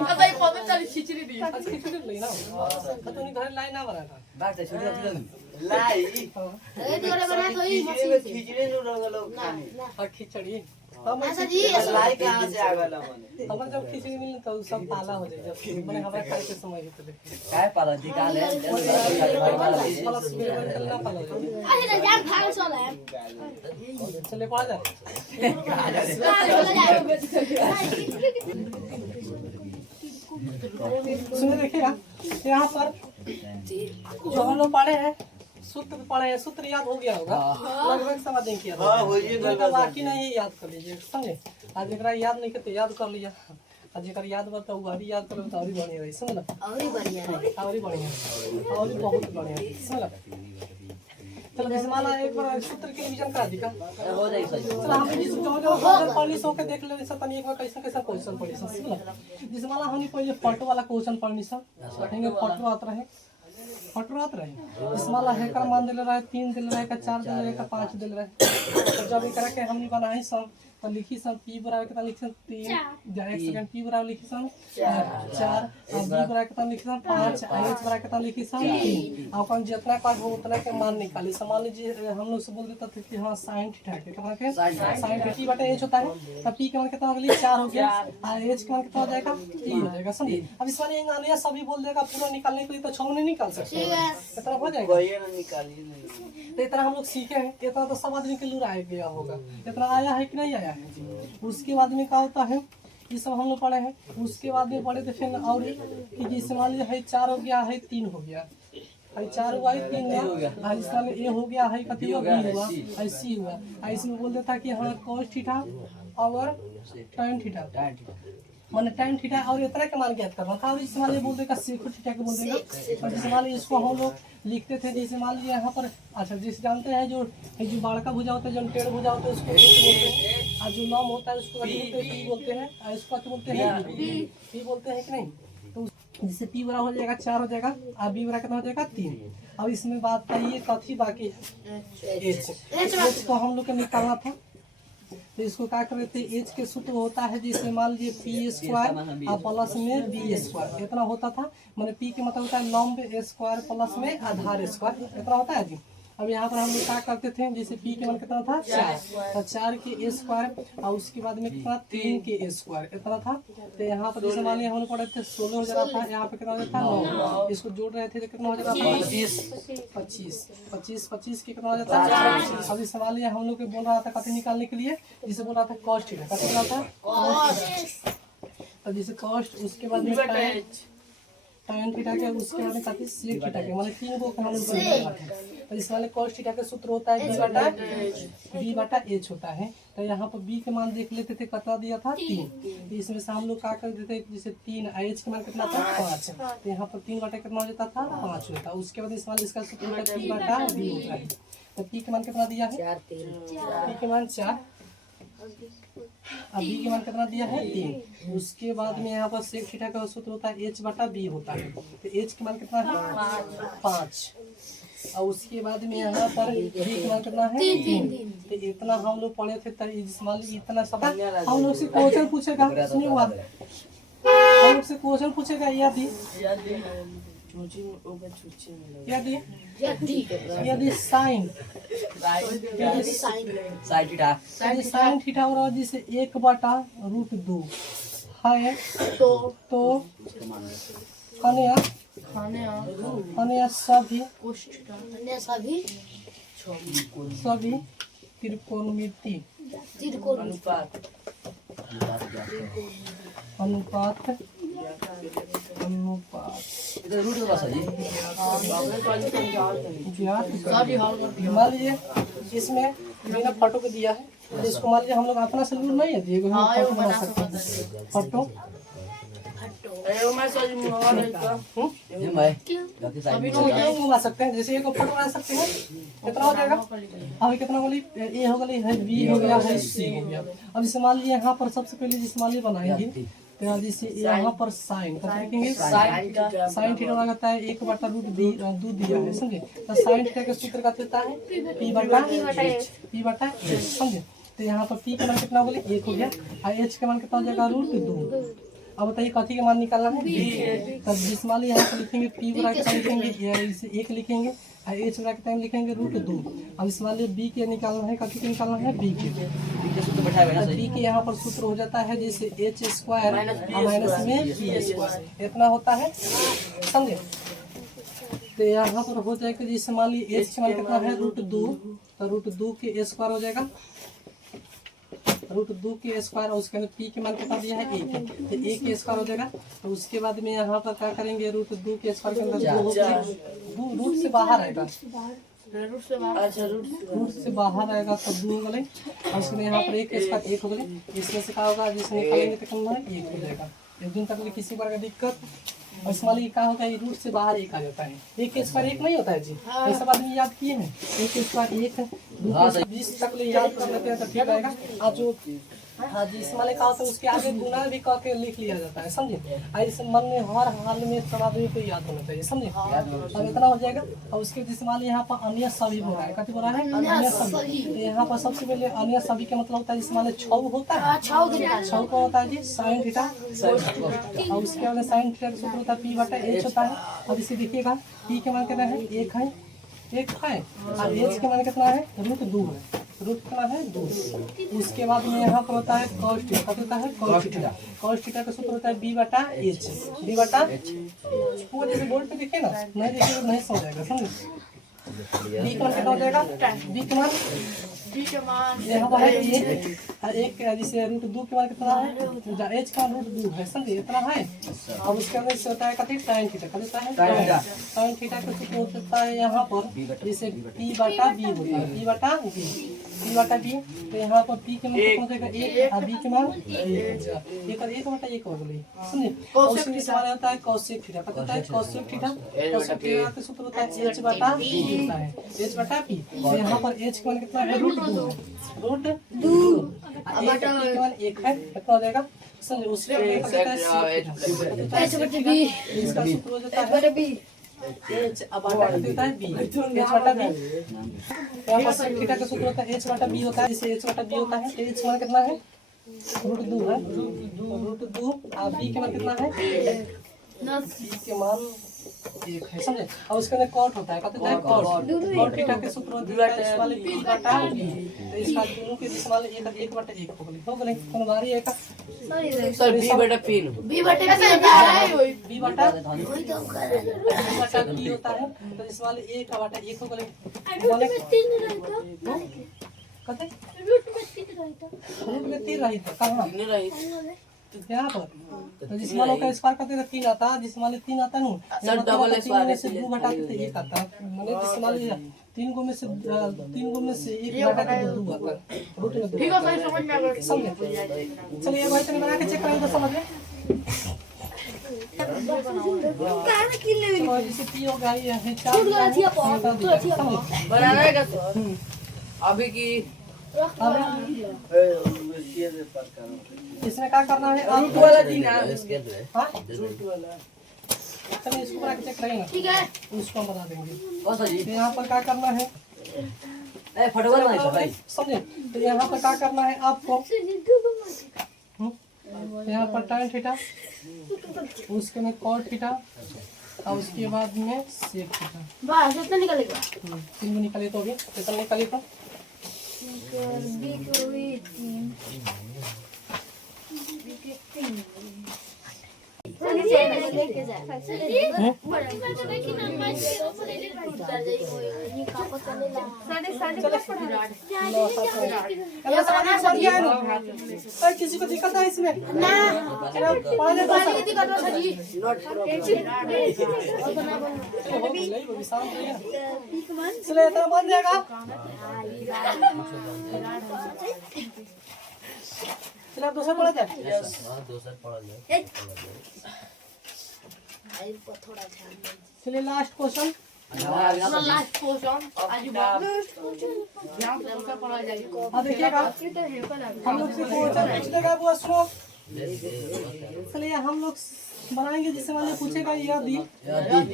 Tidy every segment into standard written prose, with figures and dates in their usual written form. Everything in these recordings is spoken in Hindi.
आता ये पता चली खिचड़ी दी आज खिचड़ी ले ना तो नहीं घर लाई ना बना था बात है छोटी लाई ए दियोरे बना तो ही खिचड़ी नु रंगलो खाने और खिचड़ी ऐसा जी लाई कहां से आ गलो मने अपन जब खिचड़ी मिले तो सब पाला हो जाए जब मैंने हमारे खाए के समय ही तो काय पाला निकाल है पाला निकलना पाला अरे ना जान खाल चला है चले पड़ा जा सुनिए देखिएगा यहाँ पर जो हम लोग पढ़े हैं सूत्र पढ़े हैं सूत्र याद हो गया होगा लगभग समाधान किया था हां हो ये बाकी नहीं याद कर लीजिए समझे आज एकरा याद नहीं करते याद कर लिया आज एकरा याद बताओ अभी याद करो तो और बढ़िया रही समझ लो और ही बढ़िया और बढ़िया और बहुत बढ़िया समझ लो चलो जैसे माना एक बार सूत्र के रिवीजन करा दी का हो जाए सही चलो हम भी जो पढ़नी सो के देख ले सब तनी एक बार कैसे कैसे क्वेश्चन पढ़ी सब समझ लो जैसे माना हमनी पहले फोटो वाला क्वेश्चन पढ़नी सब देखेंगे फोटो आता रहे इसमाला है का मान दिल रहा है 3 दिल रहा है का 4 दिल रहा है का 5 दिल रहा है तो जब एकरा के हमनी बनाई सब तो लिखी सब p बराबर कितना लिखी सब 3 जा एक सेकंड p बराबर लिखी सब 4 और b बराबर कितना लिखी सब 5 h बराबर कितना लिखी सब 3 अपन जितना का हो उतना के मान निकाली मान लीजिए हम लोग से बोल देता थे कि हां sin थीटा के कितना के sin थीटा t बटे h होता है तो p का मान कितना हो गया 4 हो गया और h का मान कितना हो जाएगा 3 हो जाएगा समझिए अब इसमें ये नानिया सभी बोल देगा पूरा निकालने के लिए तो 6 नहीं निकाल सकते इतना हो जाएगा कोई ना निकालिए नहीं तो इतना हम लोग सीखे हैं इतना तो सब आदमी के लूर आया गया होगा इतना आया है कि नहीं आया है उसके बाद में क्या होता है ये सब हम लोग पढ़े हैं उसके बाद में पढ़े थे फिर और कि जिससे मान लीजिए है 4 हो गया है 3 हो गया है 4 हुआ है 3 हो गया है इसमें ए हो गया है कथी हुआ बी हुआ है सी हुआ है इसमें बोल देता कि हाँ cos थीटा और tan थीटा माने tan थीटा और इतना के मान ज्ञात करना था और इस मान बोल देगा sec थीटा के बोल देगा और जैसे मान लीजिए इसको हम लोग लिखते थे जैसे मान लीजिए यहाँ पर अच्छा जिस जानते हैं जो बड़का भुजा होता है जो टेढ़ भुजा होता है उसको बोलते हैं और जो लंब होता है उसको पी बोलते हैं और इसको क्या बोलते हैं पी बोलते हैं कि नहीं तो जिससे पी बराबर हो जाएगा 4 हो जाएगा और बी बराबर कितना हो जाएगा 3 अब इसमें बात करिए कथी बाकी है एच को हम लोग को निकालना था तो इसको क्या कर रहे थे एच के सूत्र होता है जैसे मान लीजिए पी स्क्वायर और प्लस में बी स्क्वायर इतना होता था मैंने पी के मतलब होता है लंब स्क्वायर प्लस में आधार स्क्वायर इतना होता है जी अब यहाँ पर हम लोग क्या करते थे जैसे पी के मान कितना था 4 तो 4 के स्क्वायर और उसके बाद में कितना 3 के स्क्वायर इतना था तो यहाँ पर जैसे मान लिया हम लोग पढ़े थे 16 हो जाता था यहाँ पे कितना हो जाता है 9 इसको जोड़ रहे थे तो कितना हो जाता था 25 के कितना हो जाता है 40 अब इस मान लिया हम लोग बोल रहा था कथी निकालने के लिए जिसे बोल रहा था कॉस्ट कथी बोल रहा था अब जैसे कॉस्ट उसके बाद में tan थीटा के उसके बाद में कथी sec थीटा के मतलब 3 को हम लोग बना रहे हैं तो इस वाले cos थीटा का सूत्र होता है b बटा h होता है तो यहाँ पर b के मान देख लेते थे कितना दिया था 3 तो इसमें से हम लोग क्या कर देते जैसे 3 h के मान कितना था 5 तो यहाँ पर 3 बटा कितना हो जाता था 5 होता है उसके बाद इस वाले इसका सूत्र होता है p बटा b होता है तो p के मान कितना दिया है 4 p के मान 4 अभी के मान कितना दिया है 3 उसके बाद में यहाँ पर sec थीटा का सूत्र होता है h बटा b होता है तो h के मान कितना है 5 और उसके बाद में यहाँ पर b के मान कितना है 3 तो इतना हम लोग पढ़े थे तो मान लीजिए इतना सब हम लोग से क्वेश्चन पूछेगा सुनिए बात हम लोग से क्वेश्चन पूछेगा यदि साइन थीटा और जिसे 1/√2 है तो सभी त्रिकोणमिति अनुपात इधर रूट होगा सही मान लीजिए इसमें बिना फोटो को दिया है इसको मान लीजिए हम लोग अपना से नहीं है दिए हम फोटो बना सकते हैं फोटो बना सकते हैं जैसे एक फोटो बना सकते हैं कितना हो जाएगा अभी कितना बोली ए हो गई है बी हो गया है सी हो गया अब इसे मान लीजिए यहाँ पर सबसे पहले जिस मान लीजिए बनाएंगे तो जैसे यहाँ पर साइन लिखेंगे साइन थीटा लगाता है 1/√2 दिया है समझे तो साइन थीटा का सूत्र का देता है p बटा h समझे तो यहाँ पर p का मान कितना बोले 1 हो गया और h का मान कितना हो जाएगा √2 अब बताइए कथी के मान निकालना है बी के। तब जिस मान यहाँ पर लिखेंगे पी बरा कितना लिखेंगे इसे 1 लिखेंगे और एच बरा कितना लिखेंगे √2। अब इस मान बी के निकालना है कथी के निकालना है बी के। बी के यहाँ पर सूत्र हो जाता है जैसे h² माइनस में p², इतना होता है समझे। तो यहाँ पर हो जाएगा जैसे मान लीजिए एच के मान कितना है √2, तो √2 के स्क्वायर हो जाएगा √2 के स्क्वायर और उसके अंदर पी के मान कितना दिया है 1, तो 1 के स्क्वायर हो जाएगा। तो उसके बाद में यहाँ पर क्या करेंगे √2 के स्क्वायर के अंदर 2 हो जाएगा, रूट से बाहर आएगा, रूट से बाहर आएगा तो 2 हो गए और उसमें यहाँ पर 1 के स्क्वायर 1 हो गए। इसमें से क्या होगा जिसमें निकालेंगे तो कितना है 1 हो जाएगा। एक दिन तक किसी प्रकार का दिक्कत और इस मान लीजिए क्या होता है रूट से बाहर 1 आ जाता है, 1 के स्क्वायर 1 नहीं होता है जी, ऐसा आदमी याद किए हैं 1 के स्क्वायर 1 है 2 के 20 तक ले याद कर लेते हैं तो ठीक रहेगा। आज जो हाँ जी इस मान लीजिए क्या होता है उसके आगे गुना भी करके लिख लिया जाता है समझे। इस मन में हर हाल में सब आदमी को याद होना चाहिए समझे। अब इतना हो जाएगा और उसके जिस मान लीजिए यहाँ पर अन्य सभी बोल रहा है कथी बोल रहा है अन्य सभी। तो यहाँ पर सबसे पहले अन्य सभी के मतलब होता है जिस मान लीजिए 6 होता है 6 को होता है जी sin थीटा और उसके बाद sin थीटा का सूत्र होता है p/h होता है। अब इसे देखिएगा p के मान कितना है 1 है और h के मान कितना है √2 है, रूट कितना है 2। उसके बाद में यहाँ पर होता है cos थीटा, क्या होता है cos थीटा का सूत्र होता है b/h पूरा जैसे बोर्ड पे दिखे ना नहीं देखिए नहीं समझ आएगा समझे। b का मान कितना हो जाएगा b के मान यहाँ पर है 1 जैसे √2 के मान कितना है h का √2 है समझे इतना है। अब उसके बाद से होता है कथी sin थीटा का होता है sin थीटा का सूत्र होता है यहाँ पर जैसे p/b होता है p/b तो यहाँ पर p के मान कितना हो जाएगा 1 और b के मान 1 और 1/1 हो गई समझे। और उसके समान होता है cosec थीटा का होता है cosec थीटा का सूत्र होता है h/p होता है h/p। तो यहाँ पर h के मान कितना है √2 के मान 1 है कितना हो जाएगा समझे। उसके इसका सूत्र हो जाता है h होता है b h/b। यहाँ पर थीटा का सूत्र होता है h/b होता है जैसे h/b होता है h मान कितना है √2 है √2 और b के मान कितना है b के मान 1 है समझे। और उसके अंदर cot होता है कहते हैं cot थीटा के सूत्र होता है इस वाले p/b तो इसका दोनों के बीच वाले 1/1 हो गए कोनो बारी है का सर b/p b/p होता है तो इस वाले 1/1 हो गए कहते रूट में 3 रही था कहाँ यहाँ पर तो जिस मानो का स्क्वायर करते तो 3 आता जिस माने 3 आता नु सर डबल स्क्वायर से 2 घटाते तो 1 आता माने जिस माने 3 गो में से 1 घटाते तो 2 आता रूट में ठीक है सही समझ में आ गया समझे। चलिए भाई तने बना के चेक करेंगे तो समझ में और जैसे p हो गया है 4 बनाना है अभी की इसमें क्या करना है रूट वाला दिन है हाँ चलिए इसको बना के चेक करेंगे ठीक है उसको हम बता देंगे। बस जी तो यहाँ पर क्या करना है ए फटबॉल नहीं भाई समझे। तो यहाँ पर क्या करना है आपको यहाँ पर tan थीटा उसके में cot थीटा और उसके बाद में sec थीटा बस इतना निकलेगा 3 निकले तो अभी कितना निकले तो किसी को दिक्कत है इसमें चले इतना बन जाएगा चलो दूसरा पढ़ा जाए चलिए लास्ट क्वेश्चन लास्ट क्वेश्चन आज ध्यान से उसका पढ़ा जाएगा। अब देखिएगा हम लोग से क्वेश्चन पूछेगा वो श्लोक चलिए हम लोग बनाएंगे जिससे वाले पूछेगा यदि यहाँ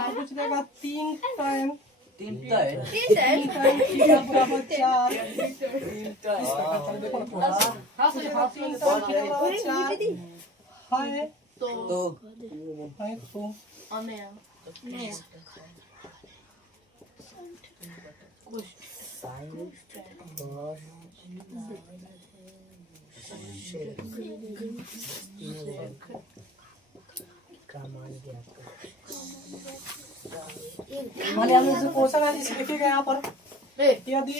पर पूछ देगा 3 टाइम तीन टाइम तीन टाइम थीटा बराबर 4 देखो ना पूरा हाँ सर हाँ तीन टाइम थीटा बराबर 4 है तो हमें मान लिया हमने क्वेश्चन है जिसे देखिएगा यहाँ पर यदि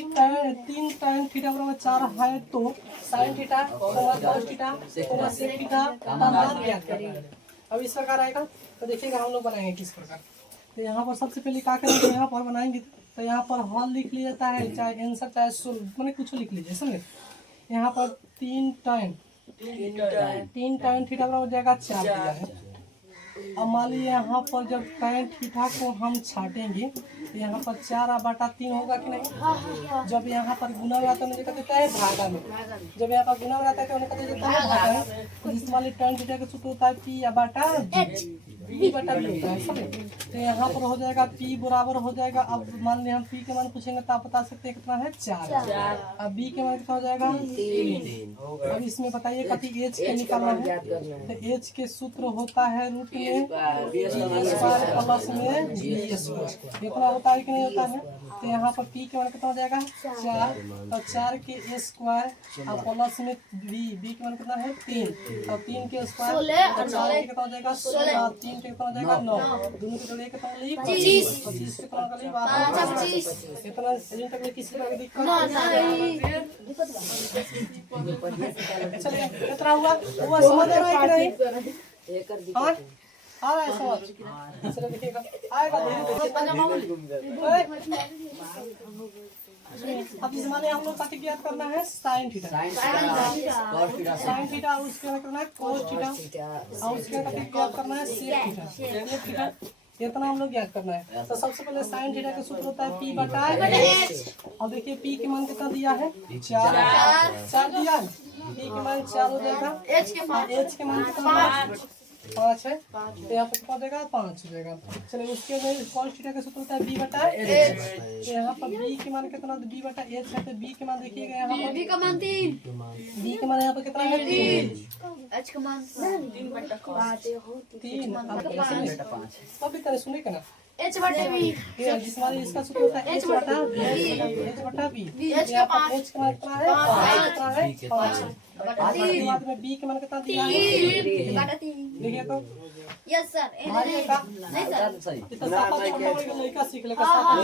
तीन टाइम थीटा बराबर 4 है तो sine theta cos theta sec theta का मान ज्ञात करना है। अब इस प्रकार आएगा तो देखिएगा हम लोग बनाएंगे किस प्रकार। तो यहाँ पर सबसे पहले क्या करेंगे, यहाँ पर बनाएंगे तो यहाँ पर हल लिख लिया जाता है, चाहे आंसर चाहे सोल्व मैंने कुछ लिख लीजिए समझे। यहाँ पर तीन टाइम थीटा बराबर हो जाएगा 4 दिया है। अब मान लीजिए यहाँ पर जब tan थीटा को हम छाटेंगे तो यहाँ पर 4/3 होगा कि नहीं। जब यहाँ पर गुना हो जाता है कहते देता है भागा में, जब यहाँ पर गुना हो जाता है तो कहते देता है भागा में। तो इस वाले tan थीटा का सूत्र होता है P/B होता है समझे। तो यहाँ पर हो जाएगा P बराबर हो जाएगा, अब मान लीजिए हम P के मान पूछेंगे तो आप बता सकते हैं कितना है 4। अब B के मान कितना हो जाएगा 3। अब इसमें बताइए कति H के निकालना है, तो H के सूत्र होता है रूट में स्क्वायर प्लस में B स्क्वायर, इतना होता है कि नहीं होता है। तो यहाँ पर P के मान कितना हो जाएगा 4, तो 4 के स्क्वायर और प्लस में B के मान कितना है 3, और 3 के स्क्वायर और 4 के कितना हो जाएगा 16, 3 के कितना हो जाएगा 9, दोनों के जोड़े कितना होगा 25 के कितना होगा 25। इतना अभी तक किसी तरह की दिक्कत चलिए कितना हुआ समझ आ रहा है कि नहीं। हाँ आ रहा है समझ, चलो देखिएगा आएगा अब इस माने हम लोग का ज्ञात करना है साइन थीटा, साइन थीटा और उसके बाद करना है cos थीटा और उसके बाद ज्ञात करना है sec थीटा। इतना हम लोग ज्ञात करना है। तो सबसे पहले साइन थीटा का सूत्र होता है P/H। अब देखिए P के मान कितना दिया है 4 दिया है, P के मान 4 हो जाएगा, H के मान कितना 5 है, तो यहाँ पर कितना देगा 5 हो जाएगा। चलिए उसके में cos थीटा का सूत्र होता है B/H। यहाँ पर B के मान कितना B/H है, तो B के मान देखिएगा यहाँ पर B का मान 3, B के मान यहाँ पर कितना है 3, H का मान 3 अभी तरह सुने का ना H/B, जिस माने इसका सूत्र होता है H/B। यहाँ पर H का मान कितना है 5, उसके बाद में B के मान कितना दिया है देखिए तो यस सर भाई का नहीं सर सही इतना साफा छोटा बड़ा लड़का सीख लेगा साफा